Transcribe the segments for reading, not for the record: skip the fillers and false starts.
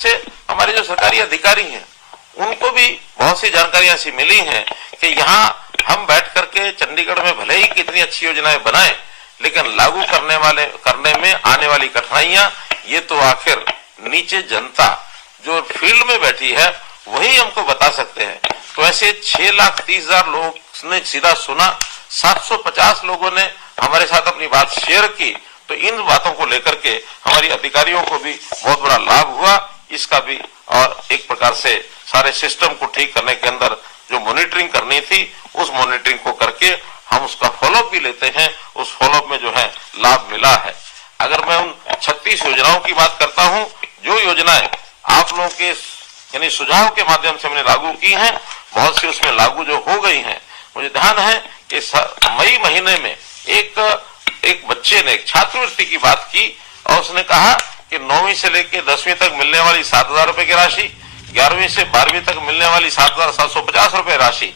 से हमारे जो सरकारी अधिकारी हैं उनको भी बहुत सी जानकारियां ऐसी मिली हैं कि यहाँ हम बैठ करके चंडीगढ़ में भले ही कितनी अच्छी योजनाएं बनाएं, लेकिन लागू करने में आने वाली कठिनाइयां ये तो आखिर नीचे जनता जो फील्ड में बैठी है वही हमको बता सकते हैं। तो ऐसे 6,30,000 लोगों ने सीधा सुना, 750 लोगों ने हमारे साथ अपनी बात शेयर की। तो इन बातों को लेकर के हमारी अधिकारियों को भी बहुत बड़ा लाभ हुआ इसका भी, और एक प्रकार से सारे सिस्टम को ठीक करने के अंदर जो मॉनिटरिंग करनी थी उस मॉनिटरिंग को करके हम उसका फॉलोअप भी लेते हैं। उस फॉलोअप में जो है लाभ मिला है। अगर मैं उन 36 योजनाओं की बात करता हूं, जो योजनाएं आप लोगों के यानी सुझाव के माध्यम से हमने लागू की हैं, बहुत सी उसमें लागू जो हो गई हैं। मुझे ध्यान है कि मई महीने में एक बच्चे ने एक छात्रवृत्ति की बात की और उसने कहा कि 9वीं से लेकर 10वीं तक मिलने वाली 7,000 रुपए की राशि, 11वीं से 12वीं तक मिलने वाली 7,750 रुपए राशि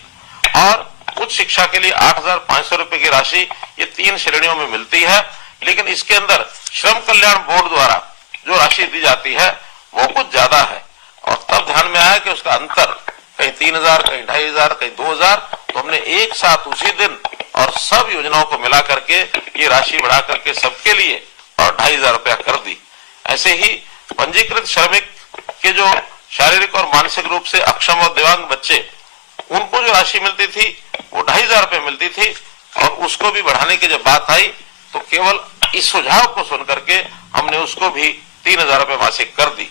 और उच्च शिक्षा के लिए 8,500 रुपए की राशि, ये 3 श्रेणियों में मिलती है। लेकिन इसके अंदर श्रम कल्याण बोर्ड द्वारा जो राशि दी जाती है वो कुछ ज्यादा है। और तब ध्यान में आया कि उसका अंतर कहीं 3,000, कहीं 2,500, कहीं 2,000। तो हमने एक साथ उसी दिन और सब योजनाओं को मिला करके ये राशि बढ़ा करके सबके लिए और 2,500 रुपया कर दी। ऐसे ही पंजीकृत श्रमिक के जो शारीरिक और मानसिक रूप से अक्षम और दिव्यांग बच्चे, उनको जो राशि मिलती थी वो 2,500 रुपए मिलती थी और उसको भी बढ़ाने की जब बात आई तो केवल इस सुझाव को सुनकर के हमने उसको भी 3,000 रुपए मासिक कर दी।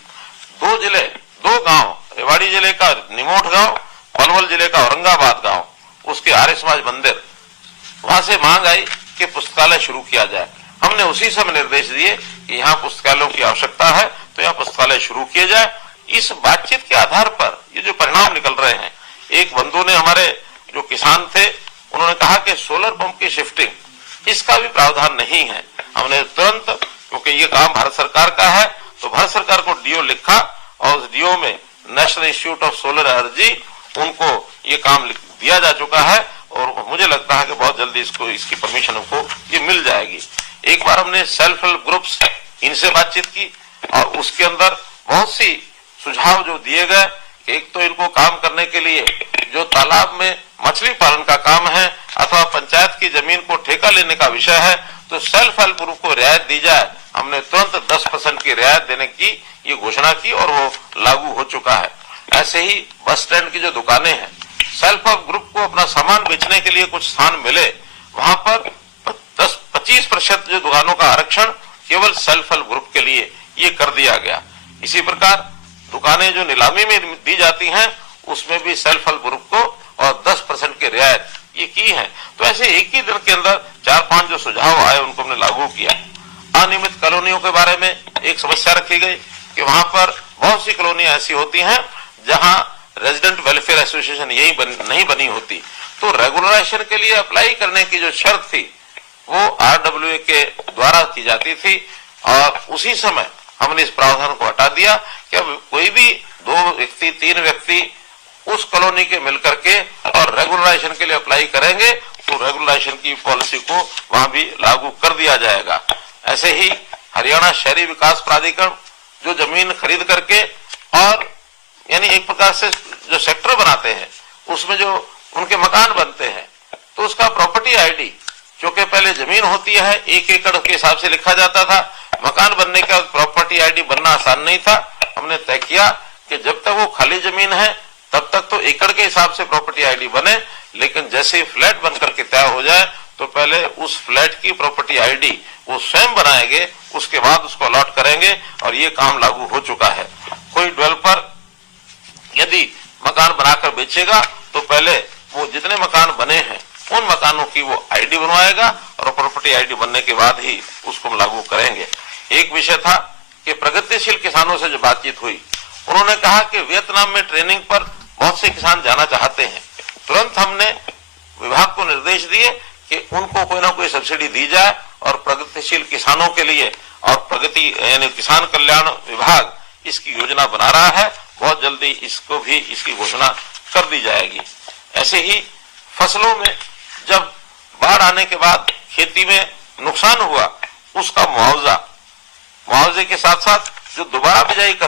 2 गांव, रेवाड़ी जिले का निमोट गांव, पलवल जिले का औरंगाबाद गांव, उसके आर्य समाज मंदिर, वहां से मांग आई कि पुस्तकालय शुरू किया जाए। हमने उसी समय निर्देश दिए कि यहाँ पुस्तकालयों की आवश्यकता है तो यहाँ पुस्तकालय शुरू किए जाए। इस बातचीत के आधार पर ये जो परिणाम निकल रहे हैं, एक बंधु ने, हमारे जो किसान थे, उन्होंने कहा कि सोलर पंप की शिफ्टिंग इसका भी प्रावधान नहीं है। हमने तुरंत, क्योंकि ये काम भारत सरकार का है, तो भारत सरकार को डीओ लिखा और उस डीओ में national institute of solar energy, उनको ये काम दिया जा चुका है और मुझे लगता है कि बहुत जल्दी इसकी परमिशन हमको ये मिल जाएगी। एक बार हमने सेल्फ हेल्प ग्रुप्स इनसे बातचीत की और उसके अंदर बहुत सी सुझाव जो दिए गए कि एक तो इनको काम करने के लिए जो तालाब में मछली पालन का काम है अथवा पंचायत की जमीन को ठेका लेने का विषय है तो सेल्फ हेल्प ग्रुप को रियायत दी जाए। हमने तुरंत 10% की रियायत देने की ये घोषणा की और वो लागू हो चुका है। ऐसे ही बस स्टैंड की जो दुकानें हैं, सेल्फ हेल्प ग्रुप को अपना सामान बेचने के लिए कुछ स्थान मिले, वहां पर 10-25% जो दुकानों का आरक्षण केवल सेल्फ हेल्प ग्रुप के लिए ये कर दिया गया। इसी प्रकार दुकानें जो नीलामी में दी जाती हैं उसमें भी सेल्फ हेल्प ग्रुप को और 10% की रियायत ये की है। तो ऐसे एक ही दिन के अंदर 4-5 जो सुझाव आए उनको हमने लागू किया। अनियमित कॉलोनियों के बारे में एक समस्या रखी गई कि वहां पर बहुत सी कॉलोनियां ऐसी होती हैं जहां रेजिडेंट वेलफेयर एसोसिएशन नहीं बनी होती, तो रेगुलराइजेशन के लिए अप्लाई करने की जो शर्त थी वो RWA के द्वारा की जाती थी और उसी समय हमने इस प्रावधान को हटा दिया कि अब कोई भी 2 व्यक्ति 3 व्यक्ति उस कॉलोनी के मिलकर के और रेगुलराइजेशन के लिए अप्लाई करेंगे तो रेगुलराइजेशन की पॉलिसी को वहां भी लागू कर दिया जाएगा। ऐसे ही हरियाणा शहरी विकास प्राधिकरण जो जमीन खरीद करके और यानी एक प्रकार से जो सेक्टर बनाते हैं उसमें जो उनके मकान बनते हैं तो उसका प्रॉपर्टी आईडी, क्योंकि पहले जमीन होती है 1 एकड़ के हिसाब से लिखा जाता था, मकान बनने का प्रॉपर्टी आईडी बनना आसान नहीं था। हमने तय किया कि जब तक वो खाली जमीन है तब तक तो एकड़ के हिसाब से प्रॉपर्टी आईडी बने, लेकिन जैसे ही फ्लैट बनकर के तय हो जाए तो पहले उस फ्लैट की प्रॉपर्टी आईडी वो स्वयं बनाएंगे, उसके बाद उसको अलॉट करेंगे और ये काम लागू हो चुका है। कोई डेवलपर यदि मकान बनाकर बेचेगा तो पहले वो जितने मकान बने हैं उन मकानों की वो आईडी बनवाएगा और प्रॉपर्टी आईडी बनने के बाद ही उसको लागू करेंगे। एक विषय था कि प्रगतिशील किसानों से जो बातचीत हुई, उन्होंने कहा कि वियतनाम में ट्रेनिंग पर बहुत से किसान जाना चाहते हैं। तुरंत हमने विभाग को निर्देश दिए कि उनको कोई ना कोई सब्सिडी दी जाए और प्रगतिशील किसानों के लिए, और प्रगति यानी किसान कल्याण विभाग इसकी योजना बना रहा है, बहुत जल्दी इसको भी इसकी घोषणा कर दी जाएगी। ऐसे ही फसलों में जब बाढ़ आने के बाद खेती में नुकसान हुआ उसका मुआवजे के साथ साथ जो दोबारा बिजाई